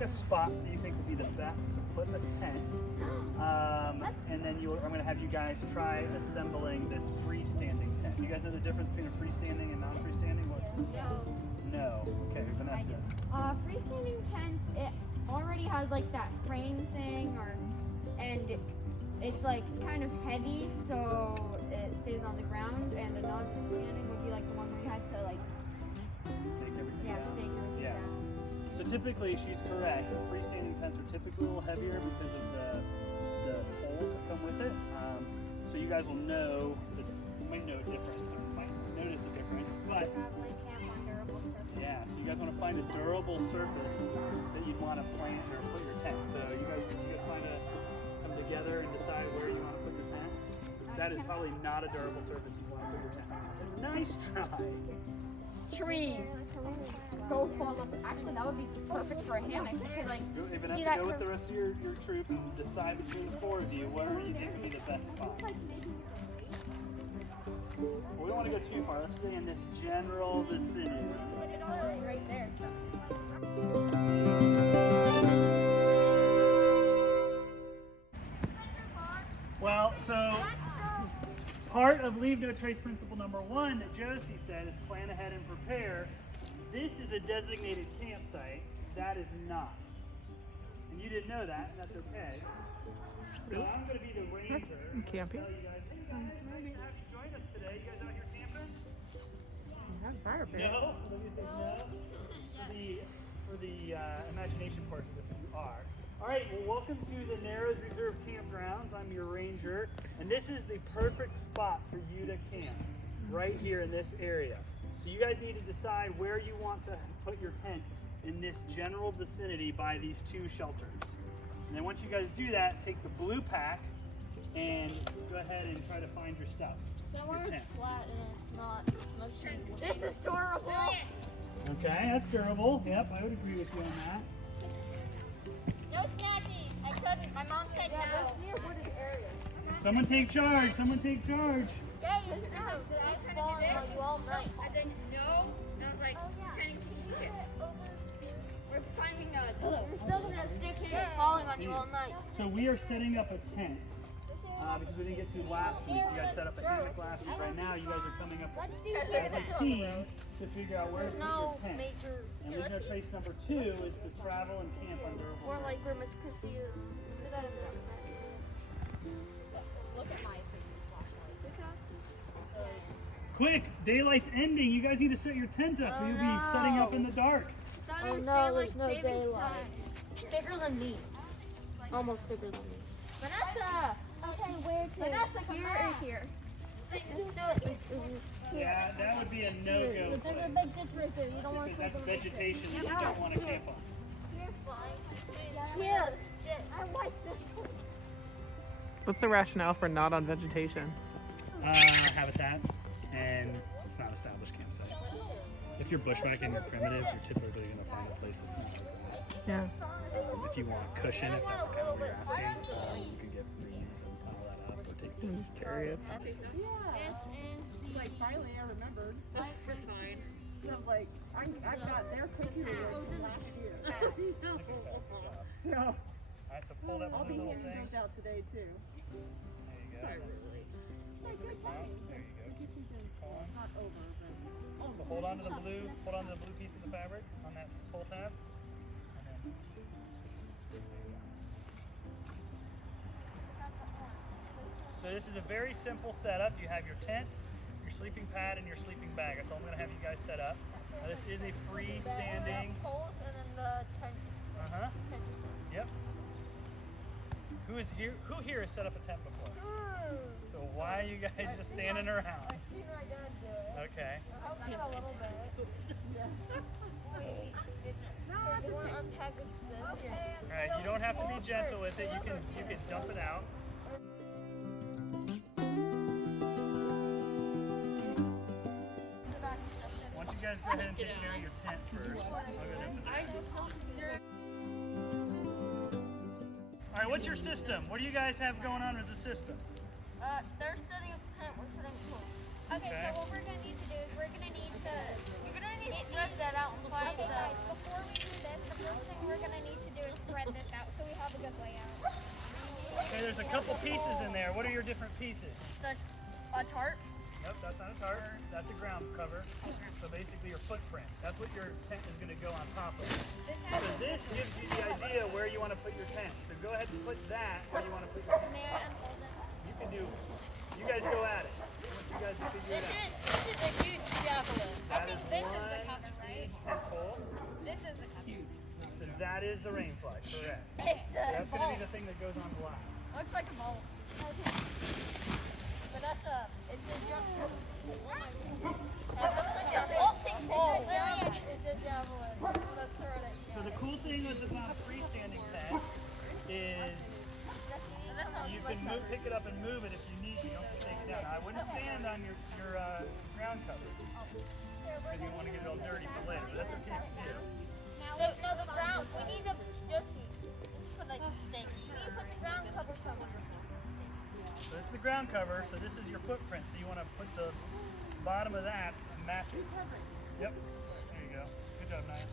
pick a spot that you think would be the best to put a tent, and then I'm going to have you guys try assembling this freestanding tent. You guys know the difference between a freestanding and non-freestanding? What? No. Okay, Vanessa. Freestanding tent, it already has like that frame thing, and it's like kind of heavy, so it stays on the ground. And a non-freestanding would be like the one where you had to like stake everything stake down. everything down. So typically, she's correct. Freestanding tents are typically a little heavier because of the poles that come with it. So you guys will know, might know a difference or might notice a difference. But yeah, so you guys want to find a durable surface that you'd want to plant or put your tent. So you guys come together and decide where you want to put your tent. That is probably not a durable surface you want to put your tent. Nice try. Tree. Go fall off. Actually, that would be perfect for a hammock. Like, Hey, Vanessa, go with the rest of your troop and decide between the four of you where you think would be the best spot. We don't want to go too far. Let's stay in this general vicinity. It's already right there. Well, so part of Leave No Trace principle number 1 that Josie said is plan ahead and prepare. This is a designated campsite. That is not. And you didn't know that, and that's okay. So I'm going to be the ranger. I'm camping. Tell you guys, hey guys, nice to have you join us today. You guys out here camping? Fire pit. No? Let me say no. For the imagination portion of this, you are. All right, well, welcome to the Narrows Reserve Campgrounds. I'm your ranger, and this is the perfect spot for you to camp, right here in this area. So you guys need to decide where you want to put your tent in this general vicinity by these two shelters. And then once you guys do that, take the blue pack and go ahead and try to find your stuff. Somewhere Your tent. flat and it's not smushy. This is durable. Okay, that's durable. Yep, I would agree with you on that. No snackies. I couldn't. My mom said no. That's near wooded area. Someone take charge. Someone take charge. Yeah, you know. I was trying to do this. You all night. I didn't know, and I was like trying to eat it. We're finding You're still gonna stick here falling on you all night. So we are setting up a tent because we didn't get to last week. You guys set up a hammock last week. Right now, you guys are coming up Let's do as a team to figure out where to put your tent. major. And Leave No Trace number 2 is to travel and camp under a Or like where Miss Chrissy is. Look at my Quick, daylight's ending. You guys need to set your tent up, or you'll be setting up in the dark. Oh no, there's no daylight. Bigger than me. Almost bigger than me. Vanessa! Okay, where to? Vanessa, here or here? Yeah, that would be a no-go There's a place. big ditch right there. You don't want to That's vegetation that you don't want to camp on. You're fine. Here. I like this one. What's the rationale for not on vegetation? Habitat, and it's not established campsite. If you're bushwhacking and you're primitive, you're typically going to find a place that's not so bad. Yeah. If you want cushion, if that's kind of what you're asking, you can get reuse and pile that up or take I'm just curious. Like finally I remembered. We're fine. So like I've got their computer from last year. So Alright, so pull that I'll one be little handing thing. those out today too. There you go. There you go. Get these in not over, but So hold on to the blue piece of the fabric on that pull tab. And then so this is a very simple setup. You have your tent, your sleeping pad, and your sleeping bag. That's all I'm going to have you guys set up. Now, this is a freestanding. Poles and then the tent. Yep. Who here has set up a tent before? So why are you guys just standing around? I've seen my dad do it. Okay. I've seen it a little bit. You want to unpack this? All right. You don't have to be gentle with it. You can dump it out. Why don't you guys go ahead and take care of your tent first? All right, what's your system? What do you guys have going on as a system? They're setting up the tent. We're setting up the pool. Okay, so what we're gonna need to do is we're gonna need to You're gonna need to spread that out and find Okay guys, before we do this, the first thing we're gonna need to do a couple pieces in there. What are your different pieces? A tarp. Nope, that's not a tarp. That's a ground cover. So basically your footprint. That's what your tent is going to go on top of. So this gives you the idea where you want to put your tent. So go ahead and put that where you want to put your tent. May I unfold it? You can do, you guys go at it. I want you guys to figure it out. This is a huge javelin. I That think is this is the one cover, right? huge tent pole. This is the cover. So that is the rain fly, correct. It's a That's going to ball. be the thing that goes on the line. Looks like a ball. But that's it's a drum. It's a vaulting ball. It's a javelin. Let's throw it at you. So the cool thing about a freestanding tent is you can pick it up and move it if you need to. You don't have to take it down. Now, I wouldn't stand on your ground cover because you don't want to get it all dirty for later. But that's okay if you do. No, the ground. We need to just this is for like steak. We need to put the ground cover somewhere. So this is the ground cover. So this is your footprint. So you want to put the bottom of that and match it. Yep. There you go. Good job, Naya.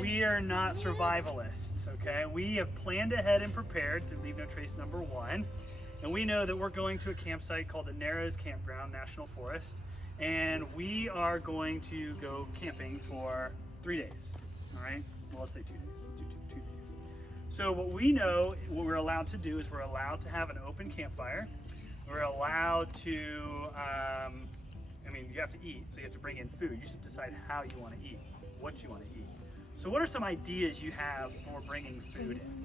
We are not survivalists, okay? We have planned ahead and prepared to leave no trace number 1. And we know that we're going to a campsite called the Narrows Campground National Forest. And we are going to go camping for 3 days, all right? Well, let's say 2 days, two days. So what we know, what we're allowed to do is we're allowed to have an open campfire. We're allowed to, you have to eat, so you have to bring in food. You just have to decide how you want to eat, what you want to eat. So what are some ideas you have for bringing food in?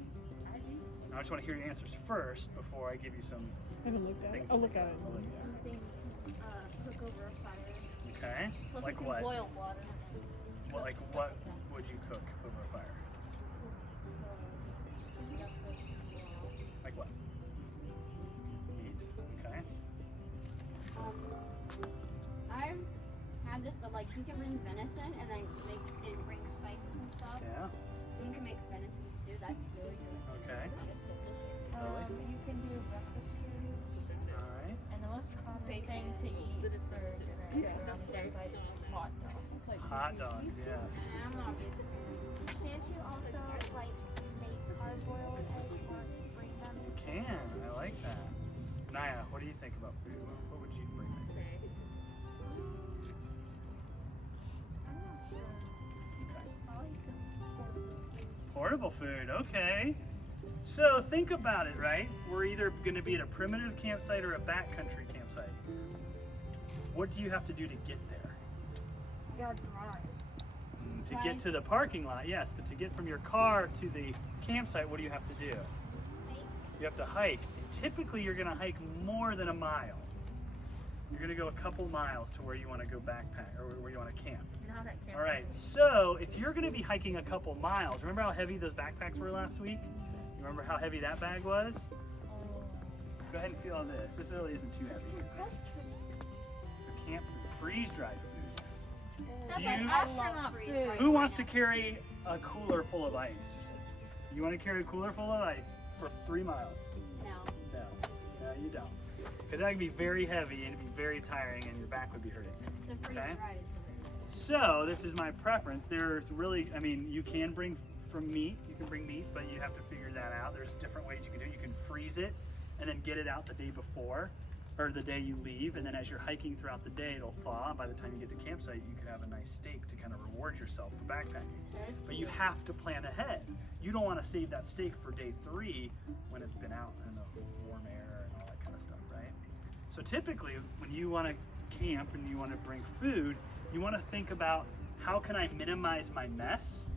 I just want to hear your answers first before I give you some I haven't looked at it. things. I'll look at it. Cook over a fire. Okay. Plus Like you can what? boil water. What would you cook over a fire? Like what? Meat. Okay. I've had this, but like you can bring venison and then make and bring spices and stuff. Yeah. You can make venison stew. That's really good. Okay. You can do breakfast food. All right. And the most common thing to eat for dinner around the campsite is hot dogs. Hot dogs. Yes. I'm not big. Can't you also like make hard-boiled eggs or bring them? You can. I like that. Naya, what do you think about food? What would you bring? I'm not sure. Okay. portable food, okay. So think about it, right? We're either gonna be at a primitive campsite or a backcountry campsite. What do you have to do to get there? You gotta drive. To get to the parking lot, yes, but to get from your car to the campsite, what do you have to do? You have to hike. And typically you're gonna hike more than a mile. You're gonna go a couple miles to where you wanna go backpack, or where you wanna camp. Not at camp. All right, so if you're gonna be hiking a couple miles, remember how heavy those backpacks were last week? You remember how heavy that bag was? Go ahead and feel on this. This really isn't too heavy. So camp food, freeze-dried food. That's Do like you- astronaut food. Who wants to carry a cooler full of ice? You want to carry a cooler full of ice for 3 miles? No. No, you don't. Because that can be very heavy and it'd be very tiring and your back would be hurting. So freeze Okay. dried is the very best. So this is my preference. There's really, I mean, you can bring from meat. You can bring meat, but you have to figure that out. There's different ways you can do it. You can freeze it and then get it out the day before, or the day you leave, and then as you're hiking throughout the day, it'll thaw. And by the time you get to the campsite, you could have a nice steak to kind of reward yourself for backpacking. But you have to plan ahead. You don't want to save that steak for day 3 when it's been out in the warm air and all that kind of stuff, right? So typically, when you want to camp and you want to bring food, you want to think about, how can I minimize my mess?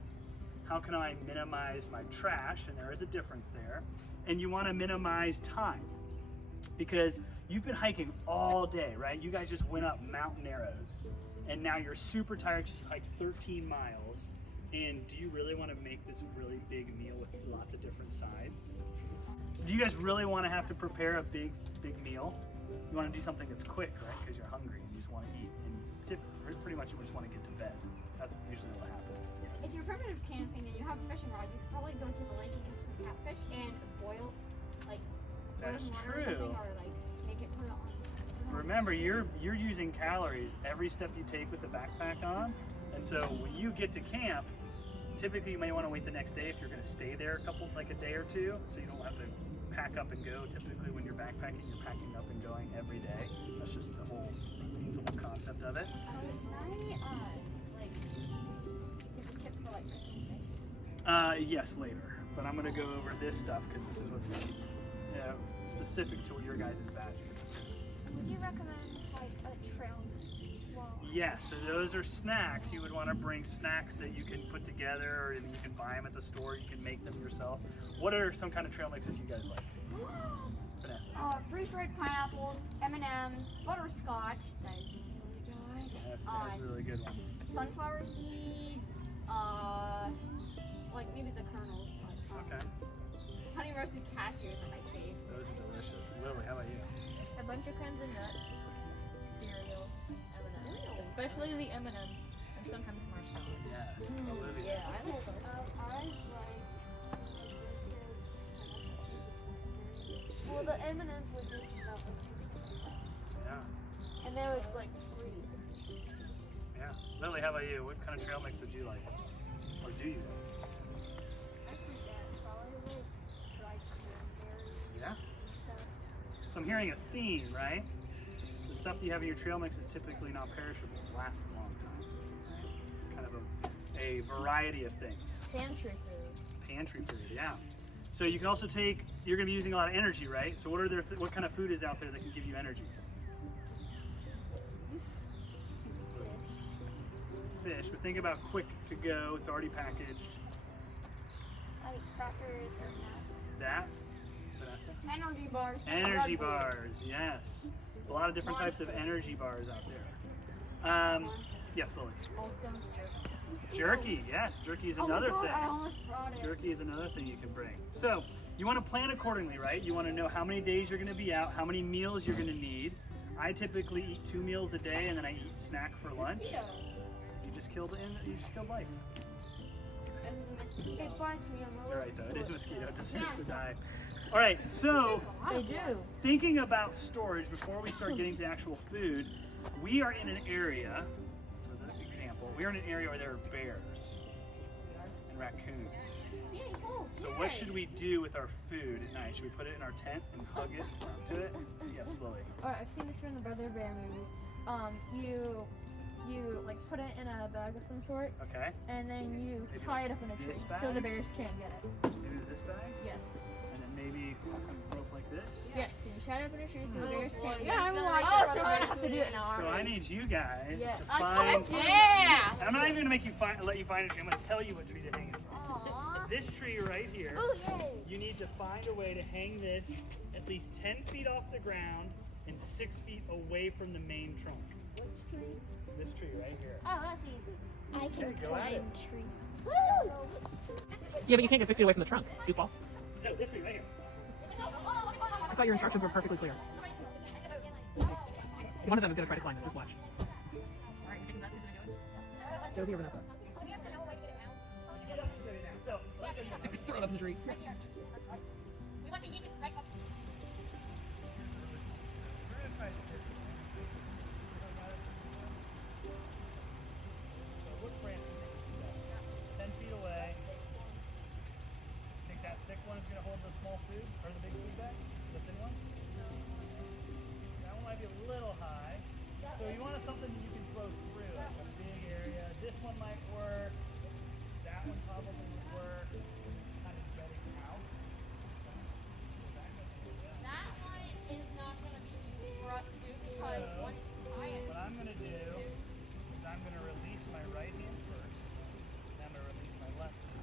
How can I minimize my trash? And there is a difference there. And you want to minimize time, because you've been hiking all day, right? You guys just went up Mount Narrows and now you're super tired because you hiked 13 miles. And do you really want to make this really big meal with lots of different sides? So do you guys really want to have to prepare a big meal? You want to do something that's quick, right? Because you're hungry and you just want to eat. And pretty much you just want to get to bed. That's usually what happens. Yes. If you're primitive camping and you have a fishing rod, you could probably go to the lake and catch some catfish and boil, like, boil That's some water or true. something, or like make it put it on. Remember, you're using calories every step you take with the backpack on, and so when you get to camp, typically you may want to wait the next day if you're going to stay there a day or two, so you don't have to pack up and go. Typically, when you're backpacking, you're packing up and going every day. That's just the whole concept of it. Can I, like, give a tip for like cooking fish? Yes, later, but I'm going to go over this stuff because this is what's specific to your guys' badge. Would you recommend like a trail wall? Yes, so those are snacks. You would want to bring snacks that you can put together, or you can buy them at the store. You can make them yourself. What are some kind of trail mixes you guys like? Vanessa? Freeze-dried pineapples, M&Ms, butterscotch. That is really good. That's a really good one. Sunflower seeds. Like maybe the kernels. But, Okay, honey roasted cashews are my fave. those are delicious. Lily, how about you? A bunch of kinds of nuts, cereal, M&Ms, especially the M&Ms, and sometimes marshmallows. Yes, Olivia. Yeah, I like those. I like. Well, the M&Ms would just melt into Yeah, and they would like freeze. yeah. Lily, how about you? What kind of trail mix would you like? Or do you like? I forget. Probably like dried cranberries Yeah. and stuff. So I'm hearing a theme, right? The stuff you have in your trail mix is typically not perishable. It lasts a long time, right? It's kind of a variety of things. Pantry food. Pantry food, yeah. So you can also take, you're going to be using a lot of energy, right? So what kind of food is out there that can give you energy? Fish, but think about quick to go. It's already packaged. Like crackers or nuts. That, Vanessa? Energy bars. Energy bars, yes. There's a lot of different types of energy bars out there. Yes, Lily. Also jerky. Jerky, yes, jerky is another I thing. almost brought it. Jerky is another thing you can bring. So you want to plan accordingly, right? You want to know how many days you're going to be out, how many meals you're going to need. I typically eat 2 meals a day, and then I eat snack for lunch. You just killed life. It bites me. I'm You're right, though. It is a mosquito. It deserves to die. All right, so They do. thinking about storage before we start getting to actual food, we are in an area, for the example, we are in an area where there are bears and raccoons. So what should we do with our food at night? Should we put it in our tent and hug it to it? Yes, Lily. Alright, I've seen this from the Brother Bear movie. You you like put it in a bag of some sort, Okay. and then you tie it up in a tree This so bag? the bears can't get it. Maybe this bag, Yes. and then maybe some rope like this. Yes. You tie it up in a tree so the Oh, bears boy. can't get Yeah, it. I'm watching. Oh, so we're gonna have to do it now. So I need you guys Yeah. to find. Yeah! I'm not even gonna make you let you find a tree. I'm gonna tell you what tree to hang it from. Aww. This tree right here. Oh, yay. You need to find a way to hang this at least 10 feet off the ground and 6 feet away from the main trunk. Which tree? This tree right here. Oh, that's easy. I Okay, can go at it. climb tree. Woo! Yeah, but you can't get 6 feet away from the trunk. Goofball. No, this tree right here. I thought your instructions were perfectly clear. One of them is going to try to climb it. Just watch. Alright, you're taking that. Who's going to do it? Josie or Vanessa? Oh, you have to know a way to get it out. You get it, you get it now. So, let's do this. Throw it up in the tree. Right here. We want you to get it right up. We're gonna try this. So what branch do you think is best? 10 feet away. Think that thick one is gonna hold the small food or the big food bag? The thin one? That one might be a little high. So you want something that you can throw through, like a big area. This one might work. That one probably would work. Kind of spreading out. That one is not going to be easy for us to do because one is high. What I'm going to do is I'm going to release my right hand first, and I'm going to release my left hand.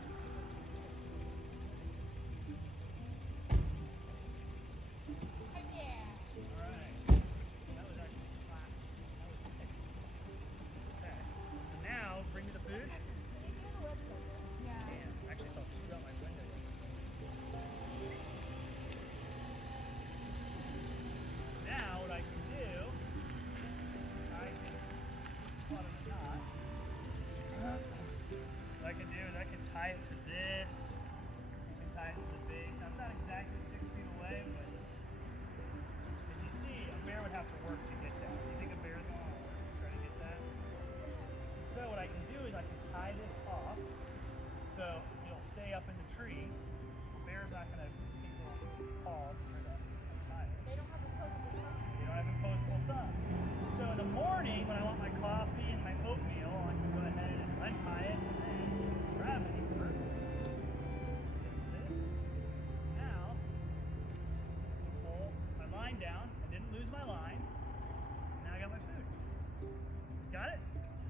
Alright. That was actually flat. That was excellent. Okay. So now, bring me the food. Damn, I actually saw two out my window yesterday. Now, what I can do, I can plot in a knot. What I can do is I can tie it to this. I can tie it to the base. I'm not exactly 6 feet away, but as you see, a bear would have to work to get that. You think a bear is going to work to try to get that? So what I can do is I can tie this off so it'll stay up in the tree. The bear's not going to take little paws and try to untie it. They don't have opposable thumbs. So in the morning, when I want my coffee and my oatmeal, I can go ahead and untie it and then gravity works. Fix this. Now, pull my line down. I didn't lose my line. Now I got my food. Got it?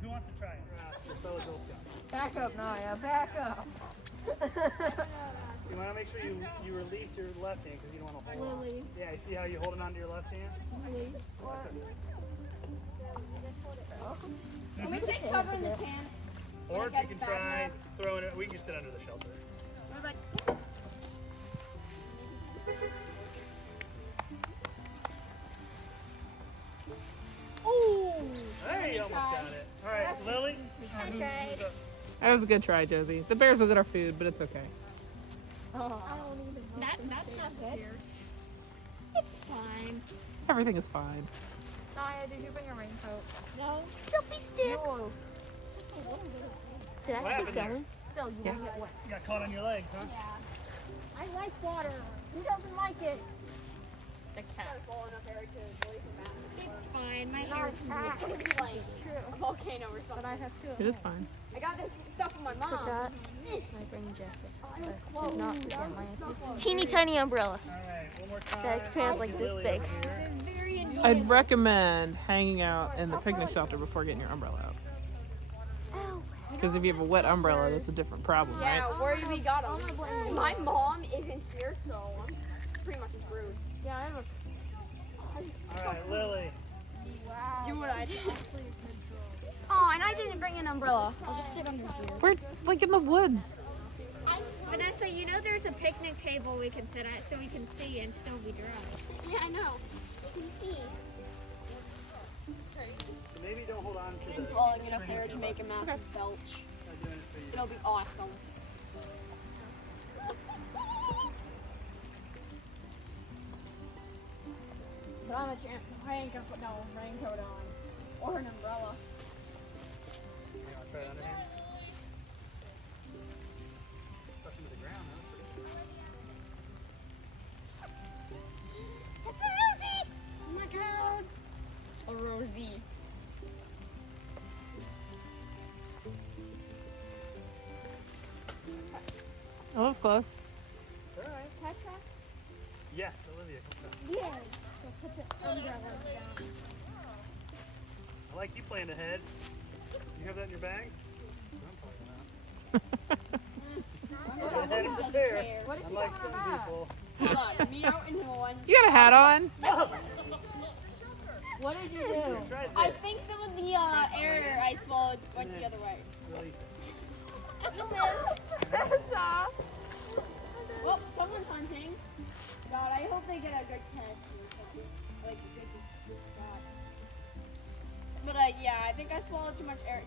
Who wants to try it? Your fellow Girl Scout. Back up, Naya. Back up. You want to make sure you release your left hand because you don't want to hold Lily. on. Yeah, you see how you're holding on to your left hand? Lily. That's okay. Can we take cover in the tent? Or if you can try throwing it, we can sit under the shelter. Ooh. Hey, you almost got it. All right, Lily. tried. That was a good try, Josie. The bears will get our food, but it's okay. Oh. That's not good. It's fine. Everything is fine. Naya, did you bring a raincoat? No. Selfie stick. No. Is it What happened there? Still, you Yeah. won't get wet. You got caught on your legs, huh? Yeah. I like water. Who doesn't like it? The cat. It's fine. My hair can be like a volcano or something. But I have two. It is fine. I got this stuff from my mom. Forgot my rain jacket. But did not forget my Teeny tiny umbrella. All right, one more time. That expands like this Lily big. over here. Very enjoyable. I'd recommend hanging out in the picnic shelter before getting your umbrella out. Oh, Because if you have a wet umbrella, that's a different problem, Yeah, right? where we got them. My mom isn't here, so I'm pretty much screwed. Yeah, I have a. All right, Lily. Do what I did. Oh, and I didn't bring an umbrella. I'll just sit under here. We're like in the woods. Vanessa, you know there's a picnic table we can sit at so we can see and still be dry. Yeah, I know. We can see. So maybe don't hold on to the Swallowing enough string air with to your make a left. massive belch. I'm doing it for you. It'll be awesome. But I'm a champ, so I ain't gonna put no raincoat on. Or an umbrella. You want to try it under here? Stuck into the ground, huh? It's a Rosie! Oh my god. A Rosie. Oh, that was close. All right. Tetra? Yes, Olivia, come try. Yeah. So put the umbrella down. I like you planned ahead. You have that in your bag? I'm probably not. Ahead and prepare. What did you Unlike have some on that? people. Hold on, me out in one. You got a hat on? What did you do? Try this. I think some of the air I swallowed went the other way. Release it. Well, someone's hunting. God, I hope they get a good catch or something. Like a good shot. But yeah, I think I swallowed too much air.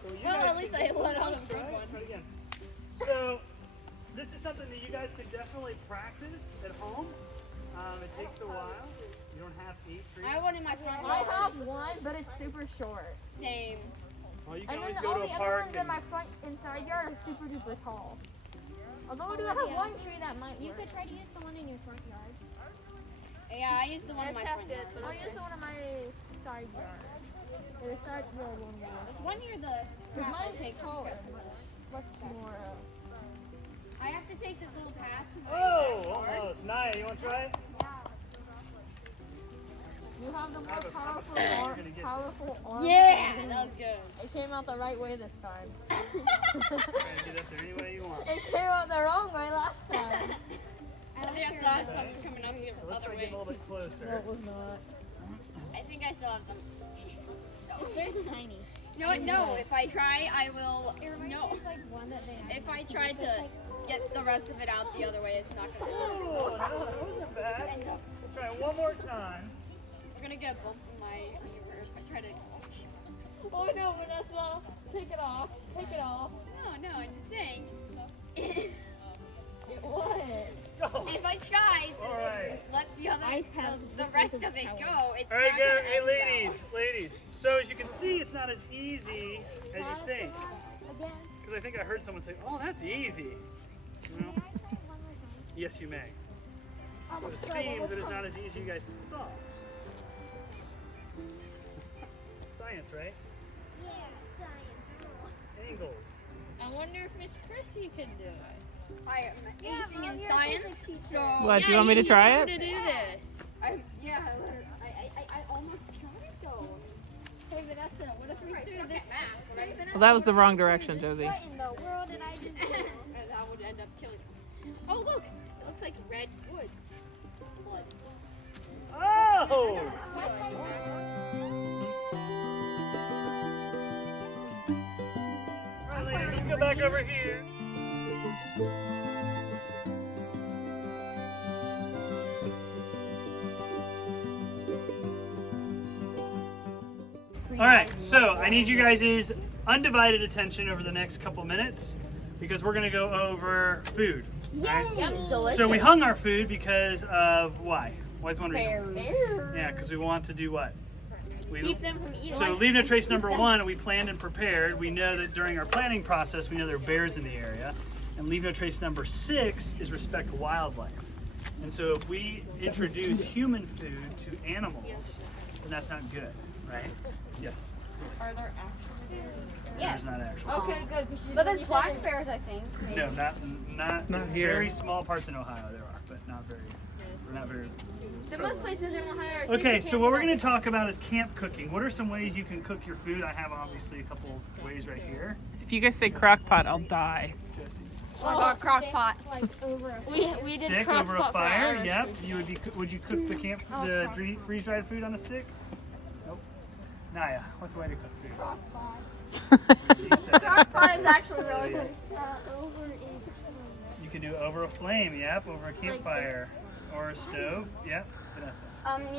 So you Well, guys at least can- I let out a good Try it, one. try it again. So this is something that you guys could definitely practice at home. It takes a while. You don't have 8 trees. I have one in my front I yard. have one, but it's super short. Same. Well, you can And always then go all to the a other park ones in and my front inside yard are super duper tall. Although we do have one tree that might You work. could try to use the one in your front yard. Yeah, I used the one in my front yard. I'll use the one in my side yard. The side yard one more. There's one near the Because path I mine's take taller. home. Much more. I have to take this little path to my Oh, backyard. almost. Naya, you want to try it? You have the more have a powerful feeling you're arm. gonna get Powerful arm. Yeah, that was good. It came out the right way this time. Try to get up there any way you want. It came out the wrong way last time. I think I still have some coming up the So let's other try to way. get a little bit closer. was not. I think I still have some. It's very tiny. No, no. If I try, I will. It reminds No. me of like one that they have. If I try to get the rest of it out the other way, it's not gonna. Oh, no, that wasn't bad. We'll try it one more time. We're gonna get a bump in my underwear if I try to. Oh no, Vanessa. Take it off. Take it off. No, I'm just saying. What? Go. If I try to All right. let the other, Ice palace, the this rest is of it palace. go, it's All right, not go. gonna Hey, end ladies. So as you can see, it's not as easy as you think. Again. Because I think I heard someone say, "Oh, that's easy." You know? Yes, you may. So it seems that it's not as easy as you guys thought. Science, right? Yeah, science. Angles. I wonder if Miss Chrissy can do it. well. I am anything Mom, in you're a science, physics so What, do you want me to try To it? do this. I almost got it though. Hey Vanessa, what if we threw this? Well, that was the wrong direction, Josie. What in the world did I just do? That would end up killing us. Oh look, it looks like red wood. Blood. Oh! All right, ladies, let's go back over here. All right, so I need you guys' undivided attention over the next couple minutes because we're gonna go over food. Right? Delicious. So we hung our food because of why? Why's one reason? Yeah, because we want to do what? We Keep them from eating. So leave no trace number 1, we planned and prepared. We know that during our planning process, we know there are bears in the area. And leave no trace number 6 is respect wildlife. And so if we introduce human food to animals, then that's not good, right? Yes. Are there actually bears? There's not actually. Okay, good. But there's black bears, I think. No, not here. Very small parts in Ohio there are, but not very. We're not very. So most places in Ohio are Okay, super so what we're camping. going to talk about is camp cooking. What are some ways you can cook your food? I have obviously a couple ways right here. If you guys say crock pot, I'll die. Jesse. Crock pot. Like over a We did Stick crock over a pot for fire. Irish Yep. food. You would be. Would you cook the freeze dried food on a stick? Nope. Naya, what's the way to cook food? You said that. Crock pot is actually really good. over a You can do over a flame. Yep. Over a campfire or a stove. Yep. Vanessa.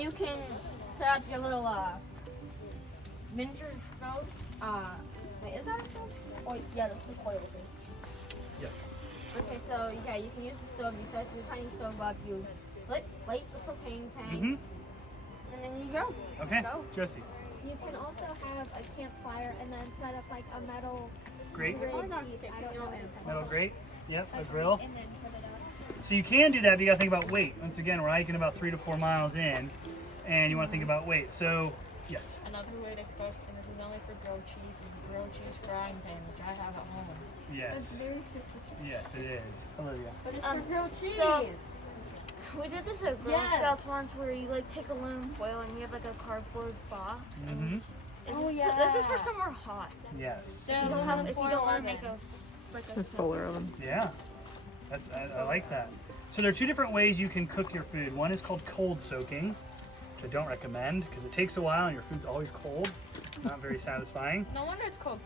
You can set up your little miniature stove. Wait, is that a stove? Oh, yeah, that's the coil thing. Yes. Okay, so yeah, you can use the stove. You set your tiny stove up. You light the propane tank, Mhm. and then you go. Okay. Go. Josie. You can also have a campfire and then set up like a metal Great. grid piece. I don't know. Metal grate. Yep. A grill. And then put it up. So you can do that, but you gotta think about weight. Once again, we're hiking about 3 to 4 miles in, and you want to think about weight. So Yes. Another way to cook, and this is only for grilled cheese, is grilled cheese frying pan, which I have at home. Yes. very specific. Yes, it is. Olivia. But it's for grilled cheese. So, we did this at Girl Yes. Scouts once where you like take aluminum foil and you have like a cardboard box. Mm-hmm. This is for somewhere hot. Yes. So If you don't aluminum want foil to oven. make a A solar oven. Yeah. I like that. So there are two different ways you can cook your food. One is called cold soaking, which I don't recommend because it takes a while and your food's always cold. It's not very satisfying. No wonder it's called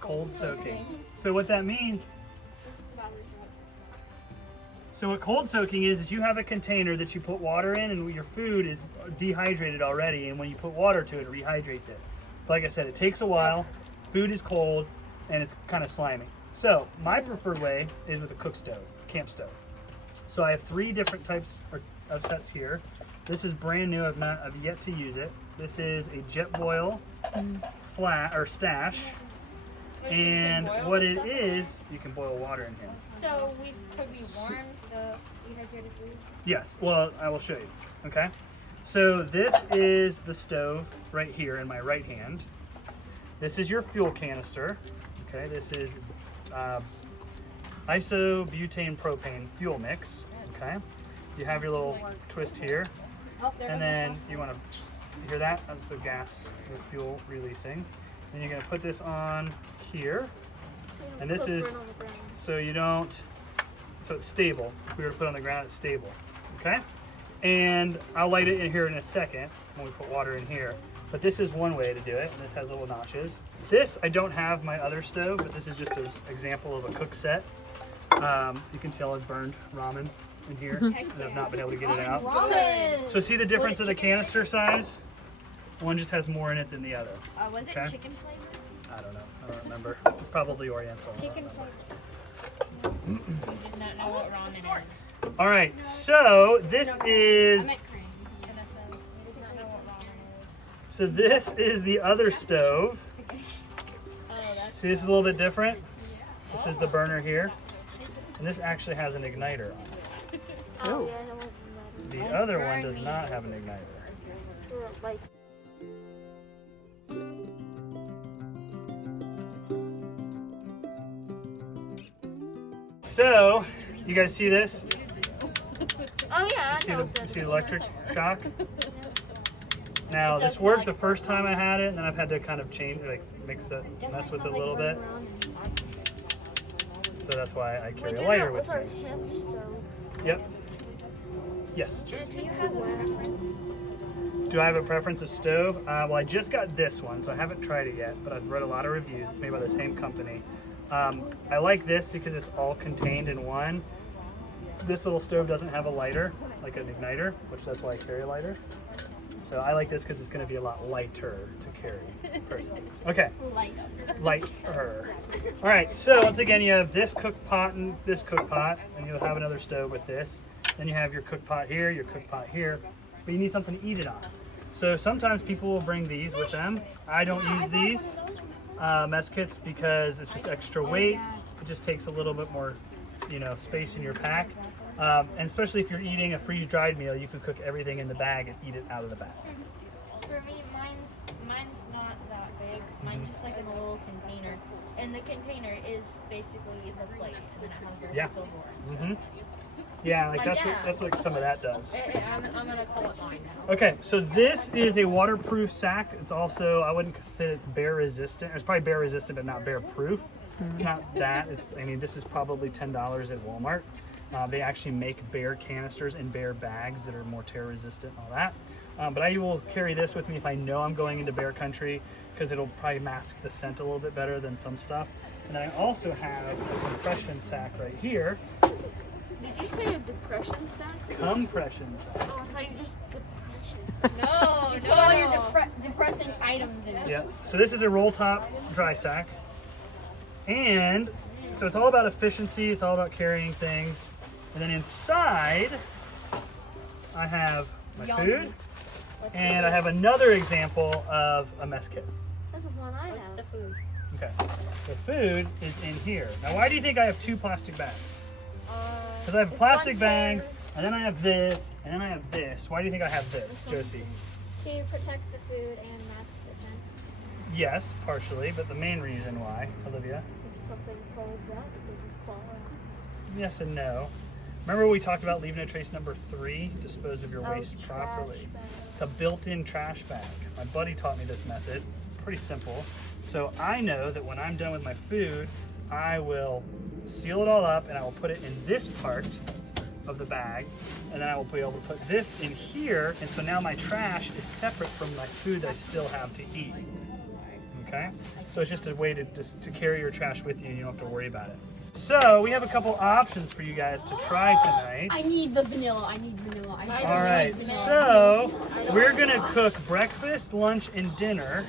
Cold soaking. So what that means, so what cold soaking is you have a container that you put water in and your food is dehydrated already, and when you put water to it, it rehydrates it. Like I said, it takes a while, food is cold, and it's kind of slimy. So my preferred way is with a cook stove, camp stove. So I have 3 different types of sets here. This is brand new, I've yet to use it. This is a jet boil flat or stash. And what it is, you can boil water in here. So could we warm the dehydrated food? Yes, well, I will show you, okay? So this is the stove right here in my right hand. This is your fuel canister, okay? This is isobutane propane fuel mix, okay? You have your little twist here, and then you want to hear that? That's the gas, the fuel releasing. Then you're going to put this on here, and this is so you don't, so it's stable. If we were to put it on the ground, it's stable, okay? And I'll light it in here in a second when we put water in here. But this is one way to do it, and this has little notches. This, I don't have my other stove, but this is just an example of a cook set. You can tell I've burned ramen in here, and I've not been able to get it out. So see the difference of the canister size? One just has more in it than the other. Was it Okay. chicken flavor? I don't know. I don't remember. It's probably Oriental. Chicken flavor. We just not know what ramen is. All right, so this is so this is the other stove. See, this is a little bit different. This is the burner here, and this actually has an igniter on it. Oh, yeah, that wasn't The other one does not have an igniter. like. So, you guys see this? Oh yeah, I See know. the electric shock? Now, this worked the first time I had it, and then I've had to kind of change, like mess with it a little bit. So that's why I carry a lighter with our me. camp stove. Yep. Yes, Josie. Do you have a preference? Do I have a preference of stove? Well, I just got this one, so I haven't tried it yet, but I've read a lot of reviews. It's made by the same company. I like this because it's all contained in one. This little stove doesn't have a lighter, like an igniter, which that's why I carry a lighter. So I like this because it's going to be a lot lighter to carry, personally. Okay. Lighter. All right, so once again, you have this cook pot and this cook pot, and you'll have another stove with this. Then you have your cook pot here, your cook pot here, but you need something to eat it on. So sometimes people will bring these with them. I don't use these mess kits because it's just extra weight. It just takes a little bit more, space in your pack. And especially if you're eating a freeze-dried meal, you could cook everything in the bag and eat it out of the bag. For me, mine's not that big. Mine's just like in a little container, and the container is basically the plate, and then it has the silverware. Mm-hmm. Yeah, like that's what some of that does. I'm gonna call it mine now. Okay, so this is a waterproof sack. It's also, I wouldn't say it's bear resistant. It's probably bear resistant, but not bear proof. It's not that. This is probably $10 at Walmart. They actually make bear canisters and bear bags that are more tear resistant and all that. But I will carry this with me if I know I'm going into bear country because it'll probably mask the scent a little bit better than some stuff. And then I also have a compression sack right here. Did you say a depression sack? Compression sack. Oh, I thought you just depression. No, Put all your depressing items in it. Yeah, so this is a roll top dry sack. And so it's all about efficiency, it's all about carrying things. And then inside, I have my food, and I have another example of a mess kit. That's the one I have. the food. Okay, the food is in here. Now why do you think I have 2 plastic bags? Because I have plastic bags, and then I have this, and then I have this. Why do you think I have this, Josie? To protect the food and mask the tent. Yes, partially, but the main reason why, Olivia. If something falls out, it doesn't fall out. Yes and no. Remember we talked about leave no trace number 3, dispose of your Oh, waste trash properly. bag. It's a built-in trash bag. My buddy taught me this method. Pretty simple. So I know that when I'm done with my food, I will seal it all up and I will put it in this part of the bag, and then I will be able to put this in here, and so now my trash is separate from my food that I still have to eat. Okay? So it's just a way to carry your trash with you. You don't have to worry about it. So we have a couple options for you guys to try tonight. I need the vanilla. I need vanilla. All right, so we're gonna cook breakfast, lunch, and dinner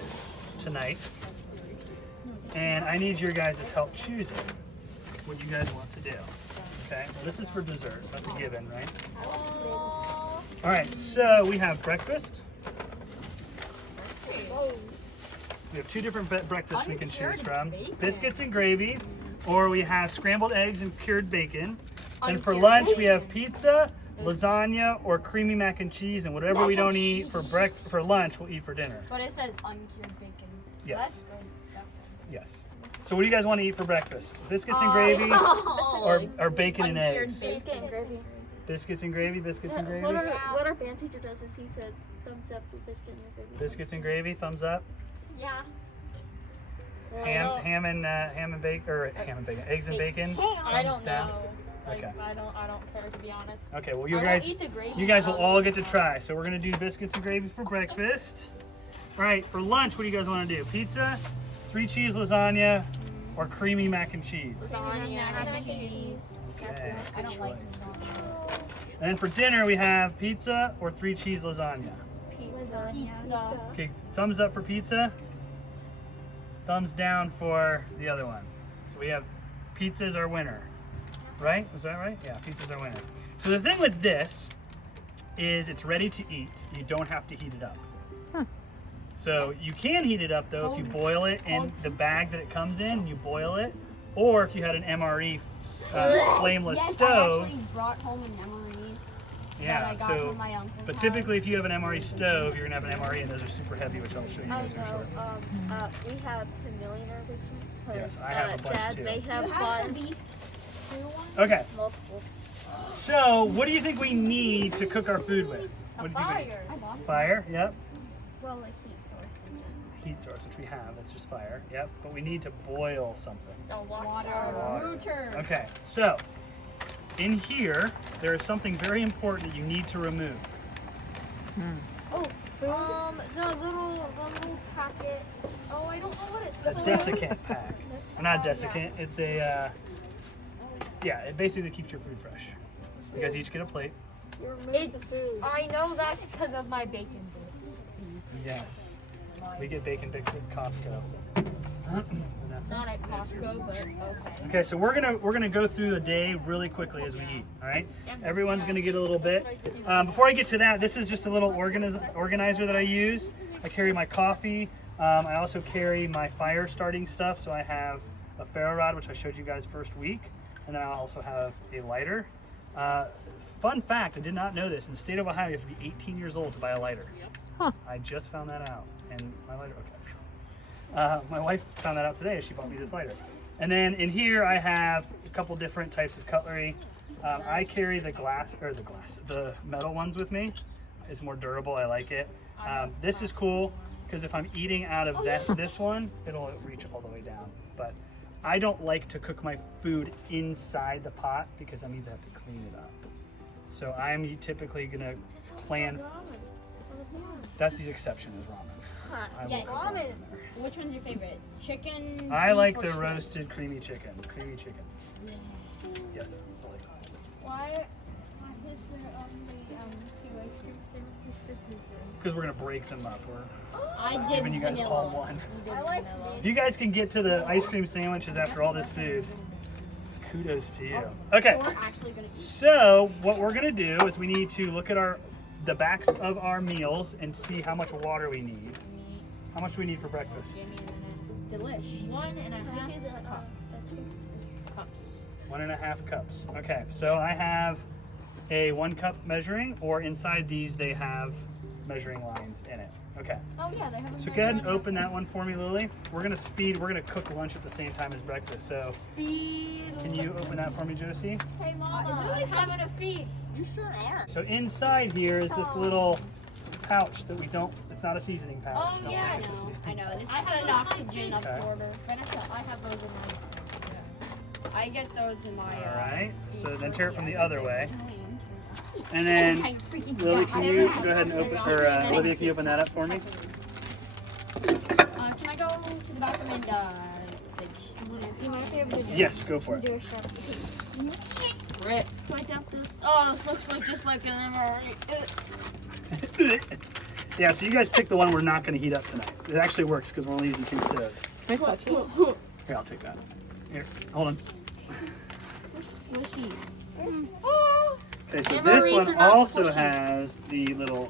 tonight, and I need your guys' help choosing what you guys want to do. Okay, well, this is for dessert. That's a given, right? All right, so we have breakfast. We have 2 different breakfasts we can choose from: biscuits and gravy, or we have scrambled eggs and cured bacon. And for lunch, we have pizza, lasagna, or creamy mac and cheese. And whatever we don't eat for lunch, we'll eat for dinner. But it says uncured bacon. Yes. That's good stuff. Yes. So what do you guys want to eat for breakfast? Biscuits and gravy, or bacon and eggs? Biscuit and gravy. Biscuits and gravy. Biscuits and gravy. What our band teacher does is he said thumbs up for biscuit and gravy. Biscuits and gravy. Thumbs up. Yeah. Ham and bacon. Eggs and bacon. I Thumbs don't down. know. Like, Okay. I don't care, to be honest. Okay. Well, I you will guys eat the gravy. will all get to try. So we're gonna do biscuits and gravy for breakfast. All right. For lunch, what do you guys want to do? Pizza, 3 cheese lasagna, or creamy mac and cheese? Lasagna, mac and cheese. Okay. I don't like choice. lasagna. And then for dinner, we have pizza or 3 cheese lasagna. Pizza. Okay, thumbs up for pizza. Thumbs down for the other one. So we have pizza's our winner. Right? Was that right? Yeah, pizza's our winner. So the thing with this is it's ready to eat. You don't have to heat it up. So you can heat it up though if you boil it in the bag that it comes in, you boil it. Or if you had an MRE flameless stove. I actually brought home an MRE that Yeah, I got so from my uncle. but typically if you have an MRE stove, you're gonna have an MRE and those are super heavy, which I'll show you I guys here shortly. know. We have 10 million in our basement. Yes, I have a bunch Dad, too. they have You have the fun. beef stew one? Okay, Multiple. so what do you think we need to cook our food with? What do you think we need? Fire. I lost Fire, yep. well, a heat source in general. Heat source, which we have, that's just fire, yep. But we need to boil something. Water. Water. Router. Okay, so in here, there is something very important that you need to remove. Oh, the little packet. Oh, I don't know what it's It's a called. desiccant pack. Or not desiccant, it's a, yeah, it basically keeps your food fresh. You guys each get a plate. You removed the food. I know that because of my bacon bits. Yes. We get bacon bits at Costco. Not at Costco, but okay. Okay, so we're gonna go through the day really quickly as we eat. All right, everyone's gonna get a little bit. Before I get to that, this is just a little organizer that I use. I carry my coffee. I also carry my fire starting stuff. So I have a ferro rod, which I showed you guys first week, and then I also have a lighter. Fun fact: I did not know this. In the state of Ohio, you have to be 18 years old to buy a lighter. Huh. I just found that out, and my lighter. Okay. My wife found that out today as she bought me this lighter. And then in here I have a couple different types of cutlery. I carry the metal ones with me. It's more durable, I like it. This is cool because if I'm eating out of this one, it'll reach all the way down. But I don't like to cook my food inside the pot because that means I have to clean it up. So I'm typically gonna plan. That's the exception is ramen. I will Yes, put ramen in there. Which one's your favorite? Chicken? I beef, like or the shrimp? roasted creamy chicken. Creamy chicken. Yes. Why is there only 2 ice cream sandwiches? Because we're gonna break them up. We're I did giving you guys vanilla. all one. I like vanilla. If you guys can get to the ice cream sandwiches after all this food, kudos to you. Okay. We're actually gonna eat. So what we're gonna do is we need to look at the backs of our meals and see how much water we need. How much do we need for breakfast? Delish. 1.5 cups. 1.5 cups. Okay, so I have a 1 cup measuring, or inside these they have measuring lines in it. Okay. Oh yeah, they have. So go ahead and open that one for me, Lily. We're gonna cook lunch at the same time as breakfast. So can you open that for me, Josie? Hey Mama, it's having a feast. You sure are. So inside here is this little pouch that we don't. It's not a seasoning pouch. Oh, Don't yeah, worry, it's a I seasoning know. It's I have an those oxygen like absorber. Vanessa, I have those in I get those in my. All right. So then tear it from the other way, hand. and then I freaking Lily, got can it. you go ahead and open for Olivia? Can you open that up for me? Can I go to the bathroom and you might be able to Yes, go for it. do a sharp. Rip. Point out this. Oh, this looks like just like an MRE. Yeah. So you guys pick the one we're not going to heat up tonight. It actually works because we're only using 2 stoves. Can I touch it? Here, I'll take that. Here, hold on. Squishy. Okay, so MREs this one are not also squishy. has the little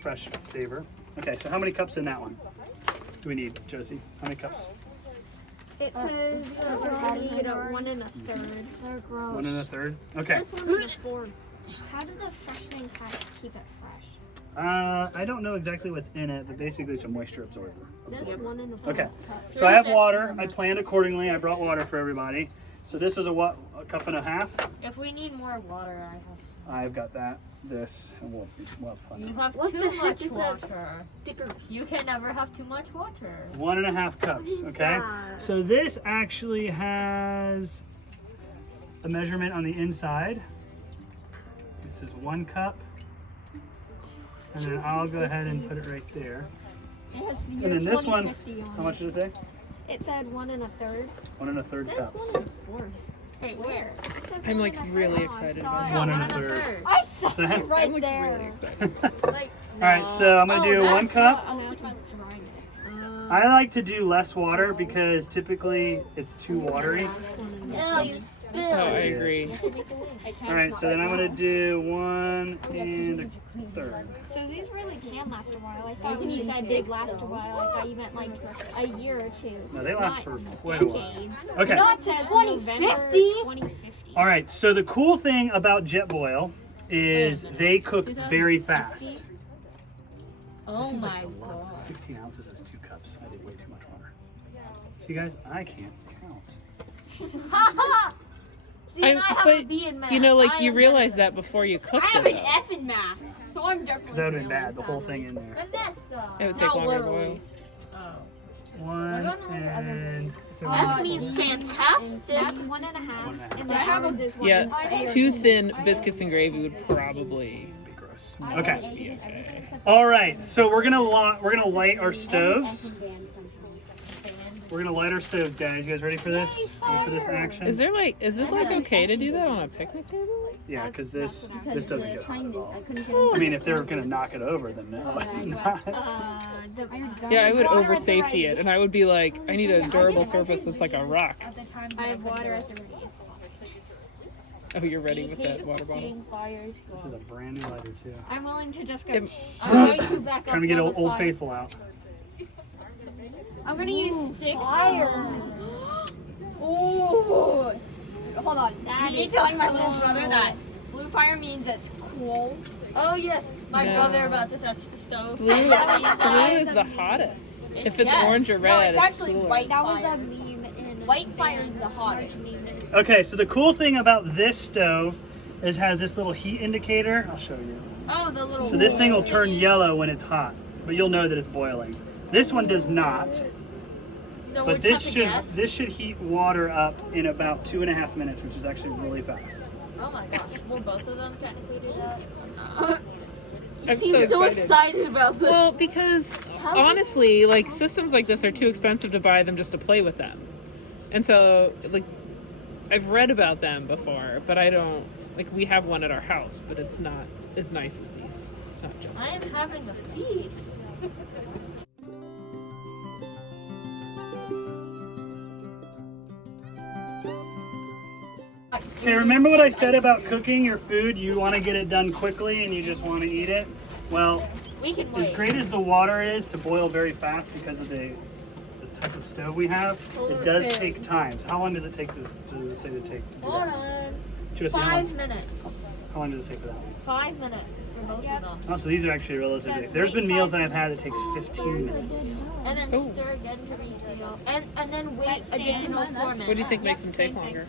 fresh saver. Okay, so how many cups in that one do we need, Josie? How many cups? It says we'll need 1 1/3. They're gross. 1 1/3. Okay. This one is a 4. How do the freshening packs keep it fresh? I don't know exactly what's in it, but basically it's a moisture absorber. This 1 1/4 Okay. cup. So I have water. I planned accordingly. I brought water for everybody. So this is a 1.5 cups. If we need more water, I have. I've got that, this, and we'll have plenty. You have What too the heck much is that water. stickers? You can never have too much water. 1.5 cups, okay? that? So this actually has a measurement on the inside. This is 1 cup. And then I'll go ahead and put it right there. It has the And year then this one, 2050 on how much did it say? It said 1 1/3. 1 1/3 cups. Wait, where? It says I'm 1 like 1/3. really Oh, excited I about saw One it. and a third. I saw What's that? it right I'm like there. really excited. Like, All right, so I'm gonna do 1 cup. I like to do less water because typically it's too watery. Ew, you Oh, spilled. I agree. All right, so then I'm gonna do 1 1/3. So these really can last a while. I thought when you said they'd last a while, I thought you meant like a year or 2. No, they last Not for quite a while. decades. Okay. Not It to says 2050. November 2050. All right, so the cool thing about Jetboil is they cook very fast. Oh Seems my like a lot. god. 16 ounces is 2 cups. I did way too much water. See, guys, I can't count. See, and I have a But B in math. you know, like I you am realize better that before you cooked I it. have an though. F in math, so I'm definitely. Because that would have been failing bad, the whole sadly. thing in there. than Vanessa. It would take No, longer to literally. boil. Oh. 1 and... so That one- means fantastic. That's 1 1/2. And the I have ours is 1 Yeah, 1/3. too thin biscuits and gravy would probably be gross. not Okay. be okay. All right, so we're gonna light our stoves. We're gonna light our stoves, guys. You guys ready for this? Ready for this action? Is it like okay to do that on a picnic table? Yeah, because this doesn't get hot at all. I couldn't get I mean, if they're gonna knock it over, then no, it's not. Yeah, I would over safety it, and I would be like, I need a durable surface that's like a rock. I have water at the ready. Oh, you're ready with that water bottle. Seeing fires This go. is a brand new lighter too. I'm willing to just go. It- I'm going to back up. Trying to get on the Old fire. Faithful out. I'm gonna use sticks. Fire. Ooh. Hold on. Me is telling my little brother that blue fire means it's cool. Oh yes, my No. brother about to touch the stove. Blue is the hottest. If it's Yes. orange or No, red, it's actually cooler. white That was fire. a meme in White fire is the hottest. Okay, so the cool thing about this stove is has this little heat indicator. I'll show you. Oh, the little. So this thing will turn yellow when it's hot, but you'll know that it's boiling. This one does not, So but which this have to guess? should heat water up in about 2.5 minutes, which is actually really fast. Oh my gosh, will both of them technically do that? I'm Seems so excited about this. Well, because honestly, like systems like this are too expensive to buy them just to play with them. And so, like, I've read about them before, but I don't, like, we have one at our house, but it's not as nice as these. It's not just. I am having a feast. Okay, remember what I said about cooking your food? You want to get it done quickly and you just want to eat it? Well, We can as wait. great as the water is to boil very fast because of the type of stove we have, it does take time. So how long does it take to say to take to do Hold that? on. Josie, 5 minutes. how long does it take for that one? 5 minutes. for both of them. Oh, so these are actually relatively. There's been meals that I've had that takes 15 minutes. And then stir again to reseal. And then wait additional 4 minutes. What do you think makes them take longer?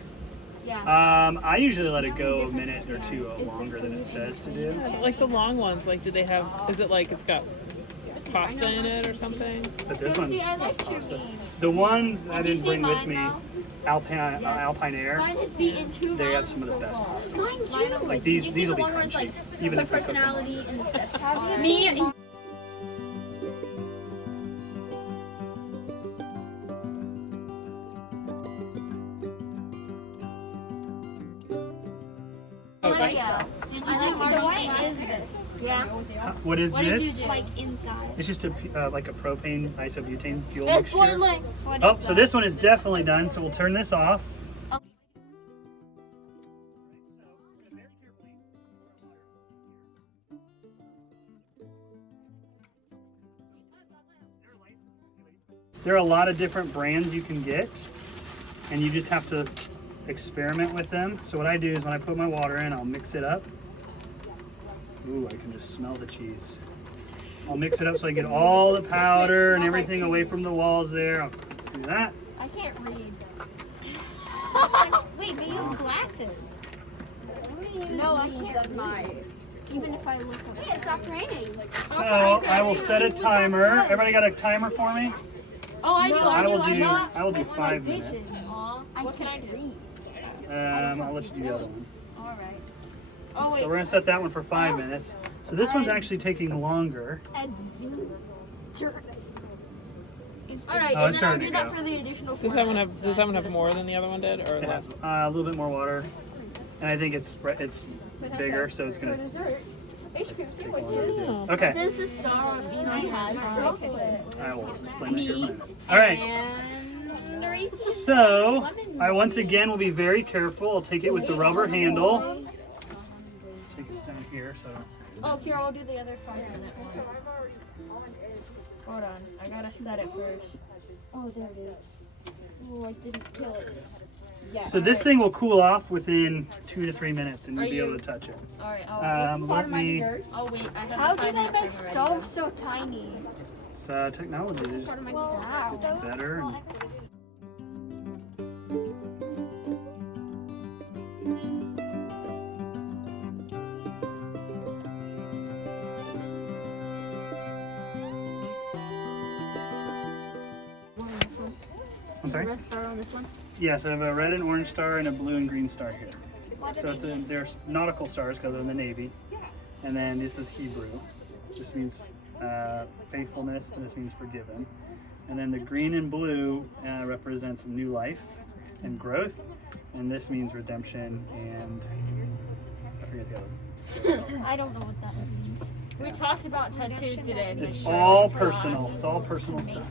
Yeah. I usually let it go a minute or two longer than it says to do. Like the long ones, like do they have, is it like it's got pasta in it or something? But this one, See, I like your name. the one I Did you didn't see bring with mine me, now? Alpine Air, Mine is beaten 2 they have rounds some of the so best far. pasta. Mine too. Like these will be the one where it's crunchy, like even the if we cook them. personality and the steps. Me. Olivia, did you do what is this? Yeah. What is What did this? you do? Like inside. It's just a like a propane isobutane fuel It's mixture. boiling. Oh, so this one is definitely done. So we'll turn this off. There are a lot of different brands you can get, and you just have to experiment with them. So what I do is when I put my water in, I'll mix it up. Ooh, I can just smell the cheese. I'll mix it up so I get all the powder and everything away from the walls there. I'll do that. I can't read. Wait, but you have glasses. No, I can't. Even if I look away. Hey, it stopped raining. So I will set a timer. Everybody got a timer for me? Oh, I So saw I will you. do. I will do 5 minutes. Aw, what can I read? I'll let you do the other one. Alright. Oh, wait. So we're gonna set that one for 5 minutes. So this one's actually taking longer. Alright, Oh, and it's then I'll starting do to that go. for the additional 4 Does that one minutes. have more than the other one did, or It less? has a little bit more water, and I think it's bigger, so it's gonna. Ice cream take longer to sandwiches. do. Okay, Does the star behind has I will explain that here in a minute. All right. And Reese's So I once again will be very careful. I'll take it with the rubber handle. Take this down here so. Oh, here, I'll do the other 5-minute one. Hold on, I gotta set it first. Oh, there it is. Oh, I didn't kill it. Yeah. So this thing will cool off within 2 to 3 minutes, and you'll Are be you- able to touch it. Alright, Let me. I'll wait. I have How the do they 5-minute make timer ready. stoves so tiny? It's technology. They just, it's better. And, I'm sorry. Red star on this one? Yes, I have a red and orange star and a blue and green star here. So there's nautical stars because I'm in the Navy, and then this is Hebrew. This means faithfulness, and this means forgiven. And then the green and blue represents new life and growth, and this means redemption and I forget the other one. I don't know what that means. We talked about tattoos today. It's all personal. It's all personal stuff.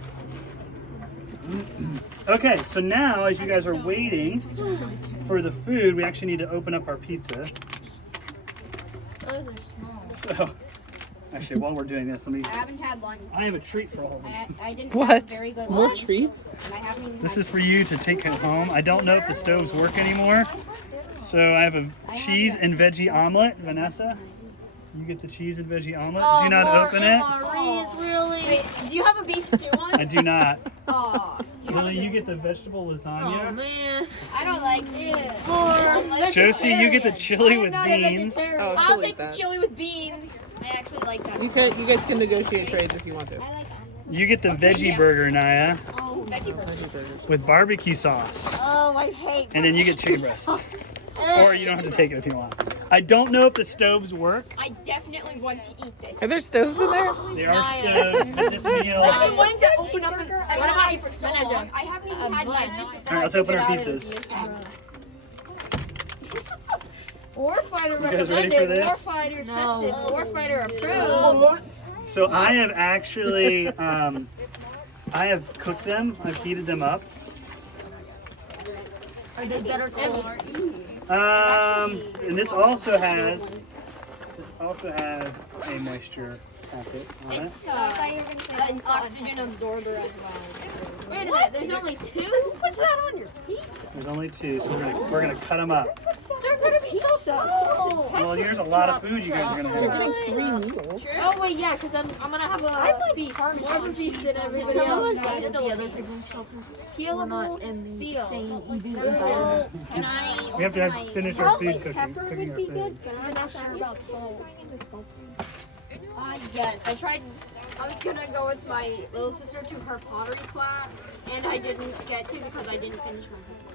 Okay, so now as you guys are waiting for the food, we actually need to open up our pizza. Those are small. So, actually, while we're doing this, let me. I haven't had lunch. I have a treat for all of you. I didn't What? have very good More lunch. treats? And I haven't even This had is for you to take home. I don't know if the stoves work anymore. So I have a cheese and veggie omelet. Vanessa, you get the cheese and veggie omelet. Do not open it. MREs, really? Wait, do you have a beef stew I one? do not. Oh, do you have Lily, you get the vegetable Oh, lasagna. man. I don't like it. Or Josie, you get the chili with not a beans. vegetarian. Oh, I'll she'll take eat the that. chili with beans. I actually like that. You guys can negotiate trades if you want to. You get the veggie burger, Naya, Oh, veggie burger. with barbecue sauce. Oh, I hate. And then you get chicken breast. Or you don't have to take it if you want. I don't know if the stoves work. I definitely want to eat this. Are there stoves in there? There are stoves, but this meal. I've been wanting to open up an What about for so Vanessa? long. I haven't even had blood. one. All right, let's open our pizzas. Warfighter You guys ready for recommended, this? Warfighter tested, Warfighter approved. So I have actually, I have cooked them. I've heated them up. Are they better cold? And this also has a moisture packet on it. It's an oxygen absorber as well. Wait a minute, there's only 2? Who puts that on your feet? There's only 2, so we're gonna cut them up. They're gonna Well, here's a lot of food you guys are gonna You're have. getting 3 meals. Oh wait, yeah, because I'm gonna have a feast. More of a feast than everybody else. Healable seal. Can I? We have to finish our food cooking. Pepper Cooking would our be food. good. Vanessa, how about salt? Yes, I was gonna go with my little sister to her pottery class, and I didn't get to because I didn't finish my homework.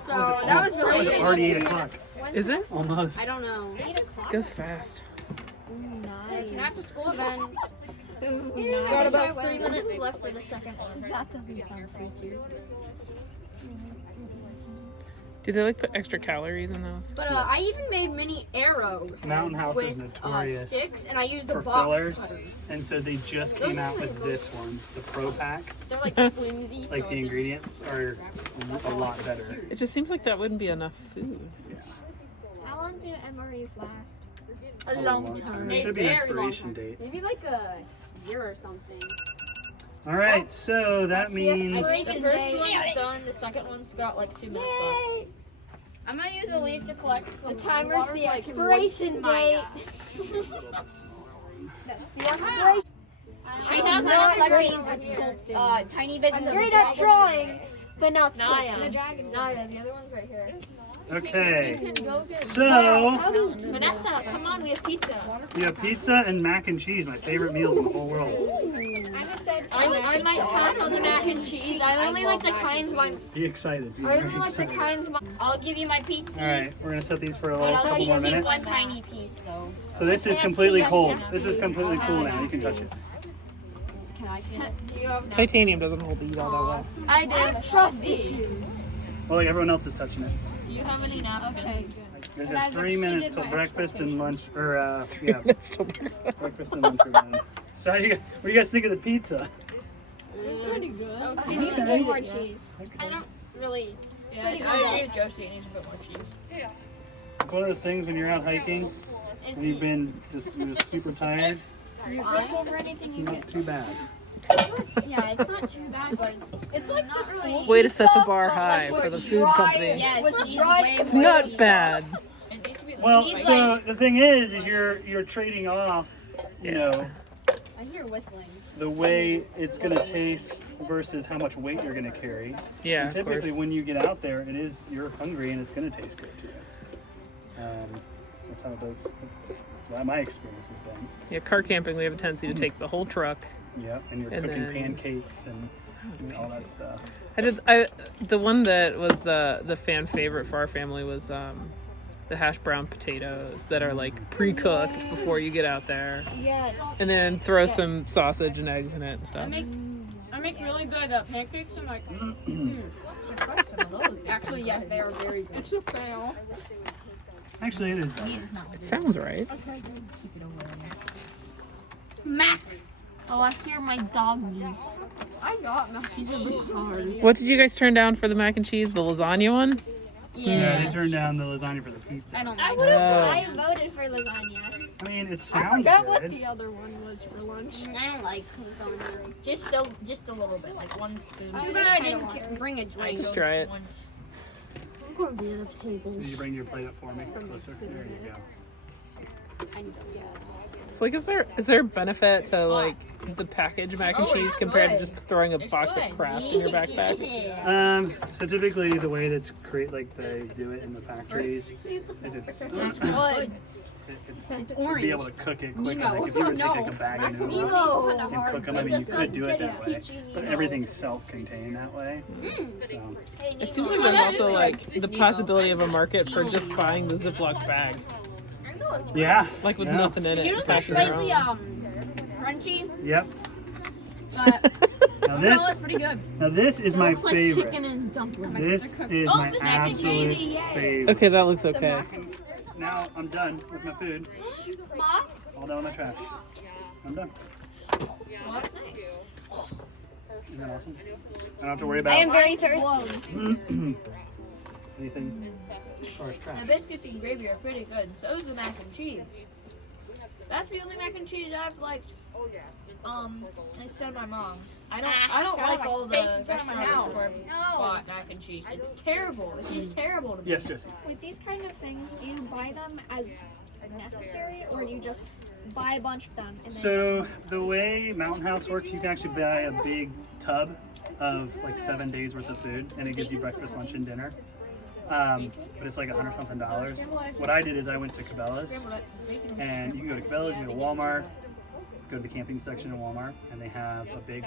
So that was Was really. it already 8 o'clock? Is it? Almost. I don't know. Goes fast. It's an after school event. Got about 3 minutes left for the second one. That doesn't sound freaky. Do they like put extra calories in those? But I even made mini arrow Mountain House is with notorious sticks, and I used a for box fillers, cutter. and so they just came out with this one, the Pro Pack. They're like flimsy. Like so the ingredients are a lot better. It just seems like that wouldn't be enough food. How long do MREs last? A long time. There should be an expiration date. Maybe like a year or something. All right, so that means The first one's done, the second one's got like 2 minutes left. I'm gonna use a leaf to collect some The timer's water the so I can expiration moisten my, date. She has not another like green these one. tiny bits I'm of great at drawing, but not Naya. sculpting. The dragon. Naya, the other one's right here. okay. Go get So Vanessa, come on, we have pizza. we have pizza and mac and cheese, my favorite meals in the whole world. I'm excited. I might pass on the mac and cheese. I only like the kinds my. Be excited. Be I very only like the excited. kinds my. I'll give you my pizza. All right, we're gonna set these for a But little, I'll couple give more you minutes. one tiny piece though. So this is completely cold. This is completely cool now. You can touch it. Do you have Titanium doesn't hold the heat all that well. I do. Trust issues. Well, like everyone else is touching it. Do you have any napkins? There's 3 minutes till breakfast and lunch, or yeah, It's still perfect. breakfast and lunch are done. So what do you guys think of the pizza? It needs a bit more cheese. I don't really. Yeah, I gave Josie. It needs a bit more cheese. It's one of those things when you're out hiking and you've been you're just super tired. You flip over anything you Not too bad. Yeah, it's not too bad, but it's like not really. Way to set the bar high for the food company. Yes, It's not bad. It needs to be. Well, needs, so the thing is you're trading off, you know, I hear whistling. the way it's gonna taste versus how much weight you're gonna carry. Yeah, And of course. typically, when you get out there, you're hungry and it's gonna taste good to you. That's how it does. That's what my experience has been. Yeah, car camping, we have a tendency to take the whole truck. Yeah, and you're And cooking then- pancakes and all that stuff. The one that was the fan favorite for our family was the hash brown potatoes that are like pre-cooked before you get out there, Yes. and then throw some sausage and eggs in it and stuff. I make really good pancakes and like. Actually, yes, they are very good. It's a fail. Actually, it is. It sounds right. Mac. Oh, I hear my dog needs. I got mac. She's a retard. What did you guys turn down for the mac and cheese? The lasagna one? Yeah, they turned down the lasagna for the pizza. I don't I like would it. have. I voted for lasagna. I mean, it sounds good. the other one was for lunch. I don't like lasagna. Just a little bit, like 1 spoon. Too bad I didn't bring a drink. Just try it. Did you bring your plate up for me? Closer. There you go. It's like, is there a benefit to like the packaged mac and Oh, cheese it's compared to good. just throwing a It's box good. of crap in your backpack? So typically, the way that's like they do it in the factories is it's to be able to cook it quicker. Like if you were to take like a bag of noodles and cook them, I mean, you could do it that way, but everything's self-contained that way. So It seems like there's also like the possibility of a market for just buying the Ziploc bag, yeah, like with yeah. nothing in The it. noodles are packing your slightly own. crunchy, Yep. but Now no, it's pretty good. this is my favorite. and dumplings. This is Oh, my this mac and absolute cheese. favorite. Okay, that looks okay. Now I'm done with my food. All done with my trash. I'm done. Well, that's nice. Isn't that awesome? I don't have to worry I about am very thirsty. anything as far as trash. The biscuits and gravy are pretty good. So is the mac and cheese. That's the only mac and cheese I've liked Instead of my mom's. I don't like all the restaurant store bought mac and cheese. It's terrible. It tastes terrible to me. Yes, Jesse. With these kind of things, do you buy them as necessary, or do you just buy a bunch of them? And then So the way Mountain House works, you can actually buy a big tub of like 7 days worth of food, and it gives you breakfast, lunch, and dinner. But it's like $100-something. What I did is I went to Cabela's, and you can go to Cabela's, you go to Walmart, go to the camping section in Walmart, and they have a big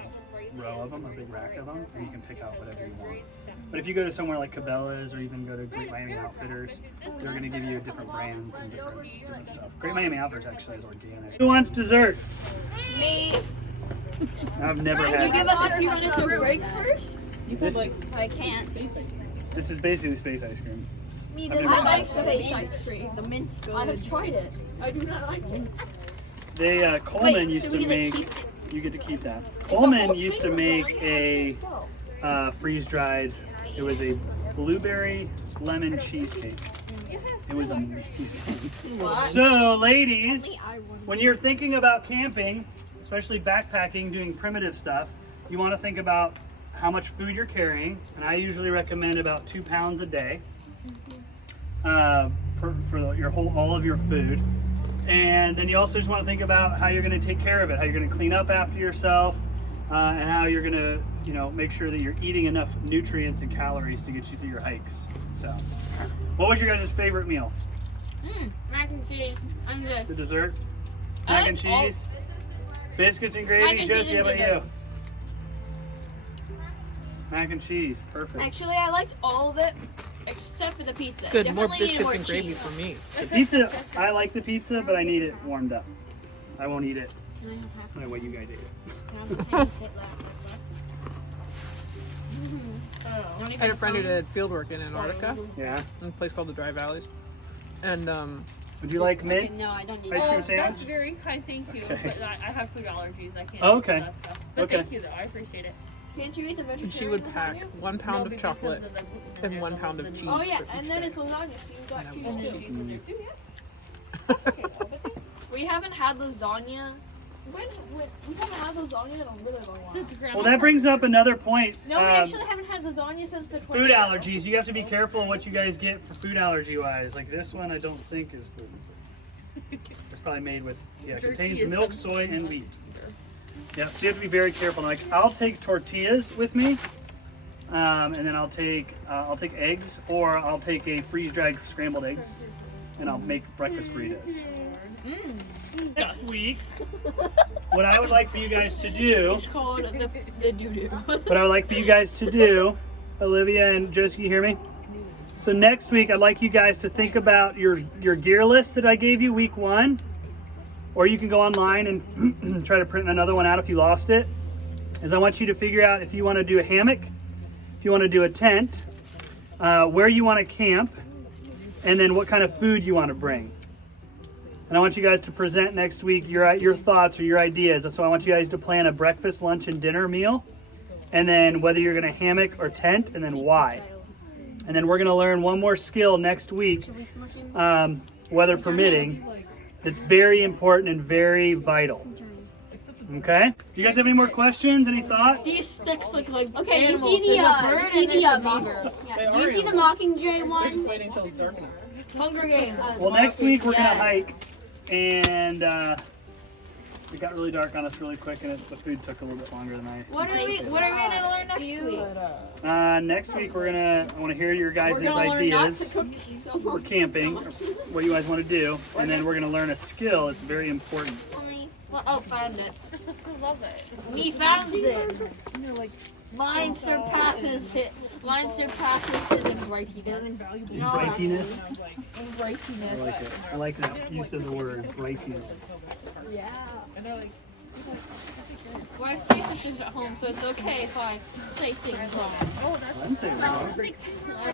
row of them, a big rack of them, and you can pick out whatever you want. But if you go to somewhere like Cabela's or even go to Great Miami Outfitters, they're going to give you different brands and different stuff. Great Miami Outfitters actually is organic. Who wants dessert? Me. I've never Can you had give us a few minutes of break first? this. I can't. This is basically space ice cream. Me I've I never like had space ice cream. The mint's good. I have tried it. I do not like mint. They Coleman Wait, used so to we get to make. keep You get to keep that. the Coleman whole used to thing make lasagna? a freeze dried. It was a blueberry lemon cheesecake. It was amazing. So, ladies, when you're thinking about camping, especially backpacking, doing primitive stuff, you want to think about how much food you're carrying, and I usually recommend about 2 pounds a day for your all of your food. And then you also just want to think about how you're going to take care of it, how you're going to clean up after yourself, and how you're going to, make sure that you're eating enough nutrients and calories to get you through your hikes. So, what was your guys' favorite meal? Mac and cheese. I'm good. The dessert? I Mac like and cheese? Biscuits and gravy? Mac and cheese Josie, how and about dessert. you? Mac and cheese, perfect. Actually, I liked all of it except for the pizza. Good, more Definitely needed biscuits and gravy cheese. for me. The pizza, I like the pizza, but I need it warmed up. I won't eat it the way you guys ate it. I had a friend who did field work in Antarctica, Yeah. in a place called the Dry Valleys. And Would you like mint? No, I don't need Ice that. cream sandwich? That's very kind, thank you. Okay. But I have food allergies. I can't Oh, do okay. that stuff. But Okay. thank you though. I appreciate it. Can't you eat the vegetarian and she would pack lasagna? 1 pound No, of because chocolate of the gluten in and there, 1 the pound of gluten. cheese. Oh yeah, for each and then day. it's lasagna, so you got And cheese And then too. cheese in there too, yeah. We haven't had lasagna. We haven't had lasagna in a really long while. Well, that brings up another point. No, we actually haven't had lasagna since the Food tornado. allergies. You have to be careful of what you guys get for food allergy wise. Like this one, I don't think is gluten free. It's probably made with, it Jerky contains is milk, the- soy, and wheat. Yeah, so you have to be very careful. Like I'll take tortillas with me, and then I'll take eggs, or I'll take a freeze-dried scrambled eggs, and I'll make breakfast burritos. Next week, what I would like for you guys to do, It's called the doo-doo. what I would like for you guys to do, Olivia and Josie, you hear me? So next week, I'd like you guys to think about your gear list that I gave you week 1, or you can go online and try to print another one out if you lost it. Is I want you to figure out if you want to do a hammock, if you want to do a tent, where you want to camp, and then what kind of food you want to bring. And I want you guys to present next week your thoughts or your ideas. So I want you guys to plan a breakfast, lunch, and dinner meal, and then whether you're going to hammock or tent, and then why. And then we're going to learn one more skill next week, weather permitting. It's very important and very vital. Okay? Do you guys have any more questions? Any thoughts? These sticks look like Okay, you animals. see the There's a bird and there's a beaver. do you see the Mockingjay one? waiting until it's dark enough. Hunger Games. Well, next week we're Yes. gonna hike, and it got really dark on us really quick, and the food took a little bit longer than I. What are we gonna learn next week? Next week I want to hear your guys' We're gonna learn not ideas to cook so for much. camping, or what you guys want to do, and then we're gonna learn a skill. It's very important. Oh, found it. I love it. Me found it. Mine surpasses it. Mine surpasses his in brightiness. Brightiness. In I brightiness. like it. I like that use of the word brightiness. Well, I have 3 sisters at home, so it's okay if I say things wrong. I didn't say it was wrong.